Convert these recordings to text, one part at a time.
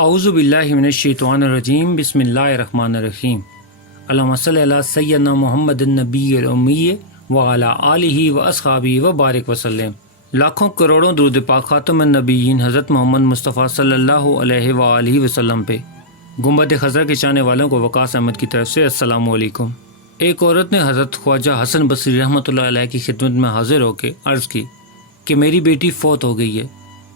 اعوذ باللہ من الشیطان الرجیم، بسم اللہ الرحمن الرحیم۔ اللہم صلی اللہ سیدنا محمد النبی الامی و علی آلہ و اصحابہ و بارک وسلم۔ لاکھوں کروڑوں درود پاک خاتم النبیین حضرت محمد مصطفیٰ صلی اللہ علیہ وآلہ وسلم پہ۔ گنبد خزرہ کے چاہنے والوں کو وقاص احمد کی طرف سے السلام علیکم۔ ایک عورت نے حضرت خواجہ حسن بصری رحمۃ اللہ علیہ کی خدمت میں حاضر ہو کے عرض کی کہ میری بیٹی فوت ہو گئی ہے۔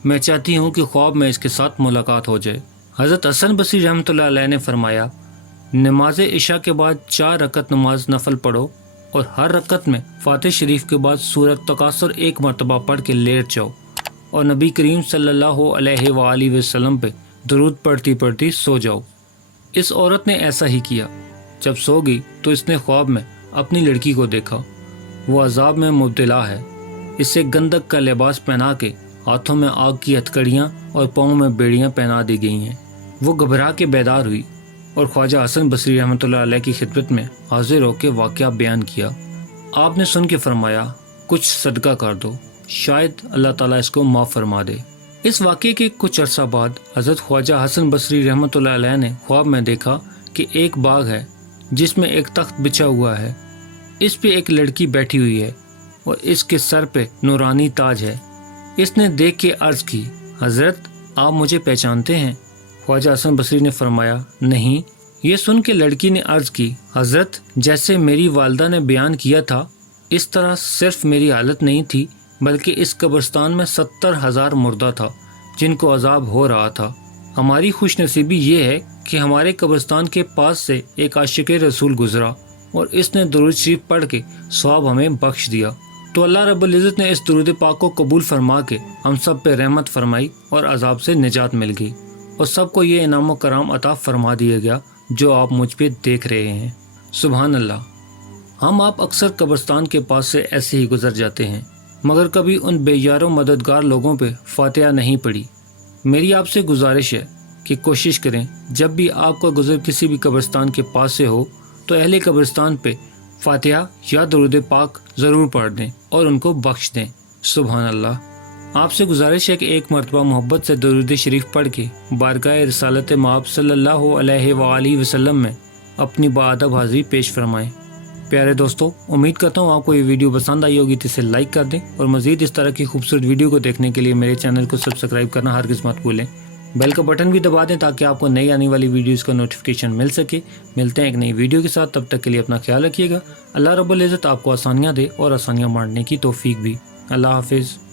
میں چاہتی ہوں کہ خواب میں اس کے ساتھ ملاقات ہو جائے۔ حضرت حسن بصری رحمۃ اللہ علیہ نے فرمایا، نماز عشاء کے بعد چار رکعت نماز نفل پڑھو اور ہر رکعت میں فاتح شریف کے بعد سورت تقاصر ایک مرتبہ پڑھ کے لیٹ جاؤ۔ اور نبی کریم صلی اللہ علیہ وآلہ وسلم پہ درود پڑھتی پڑھتی سو جاؤ۔ اس عورت نے ایسا ہی کیا۔ جب سو گئی تو اس نے خواب میں اپنی لڑکی کو دیکھا۔ وہ عذاب میں مبتلا ہے۔ اسے گندک کا لباس پہنا کے ہاتھوں میں آگ کی ہتکڑیاں اور پاؤں میں بیڑیاں پہنا دی گئی ہیں۔ وہ گھبرا کے بیدار ہوئی اور خواجہ حسن بصری رحمۃ اللہ علیہ کی خدمت میں حاضر ہو کے واقعہ بیان کیا۔ آپ نے سن کے فرمایا، کچھ صدقہ کر دو، شاید اللہ تعالیٰ اس کو معاف فرما دے۔ اس واقعے کے کچھ عرصہ بعد حضرت خواجہ حسن بصری رحمۃ اللہ علیہ نے خواب میں دیکھا کہ ایک باغ ہے، جس میں ایک تخت بچھا ہوا ہے۔ اس پہ ایک لڑکی بیٹھی ہوئی ہے اور اس کے سر پہ نورانی تاج ہے۔ اس نے دیکھ کے عرض کی، حضرت، آپ مجھے پہچانتے ہیں۔ خواجہ حسن بصری نے فرمایا، نہیں۔ یہ سن کے لڑکی نے عرض کی، حضرت، جیسے میری والدہ نے بیان کیا تھا، اس طرح صرف میری حالت نہیں تھی، بلکہ اس قبرستان میں ستر ہزار مردہ تھا، جن کو عذاب ہو رہا تھا۔ ہماری خوش نصیبی یہ ہے کہ ہمارے قبرستان کے پاس سے ایک عاشق رسول گزرا اور اس نے درود شریف پڑھ کے ثواب ہمیں بخش دیا۔ تو اللہ رب العزت نے اس درود پاک کو قبول فرما کے ہم سب پہ رحمت فرمائی اور عذاب سے نجات مل گئی اور سب کو یہ انعام و کرام عطا فرما دیا گیا جو آپ مجھ پہ دیکھ رہے ہیں۔ سبحان اللہ۔ ہم آپ اکثر قبرستان کے پاس سے ایسے ہی گزر جاتے ہیں، مگر کبھی ان بے یار و مددگار لوگوں پہ فاتحہ نہیں پڑی۔ میری آپ سے گزارش ہے کہ کوشش کریں، جب بھی آپ کا گزر کسی بھی قبرستان کے پاس سے ہو، تو اہل قبرستان پہ فاتحہ یا درود پاک ضرور پڑھ دیں اور ان کو بخش دیں۔ سبحان اللہ۔ آپ سے گزارش ہے کہ ایک مرتبہ محبت سے درود شریف پڑھ کے بارگاہ رسالت معاب صلی اللہ علیہ وآلہ وسلم میں اپنی بادب حاضری پیش فرمائیں۔ پیارے دوستو، امید کرتا ہوں آپ کو یہ ویڈیو پسند آئی ہوگی تو اسے لائک کر دیں اور مزید اس طرح کی خوبصورت ویڈیو کو دیکھنے کے لیے میرے چینل کو سبسکرائب کرنا ہر قسمت بھولیں۔ بیل کا بٹن بھی دبا دیں تاکہ آپ کو نئی آنے والی ویڈیوز کا نوٹیفکیشن مل سکے۔ ملتے ہیں ایک نئی ویڈیو کے ساتھ۔ تب تک کے لیے اپنا خیال رکھیے گا۔ اللہ رب العزت آپ کو آسانیاں دے اور آسانیاں بانٹنے کی توفیق بھی۔ اللہ حافظ۔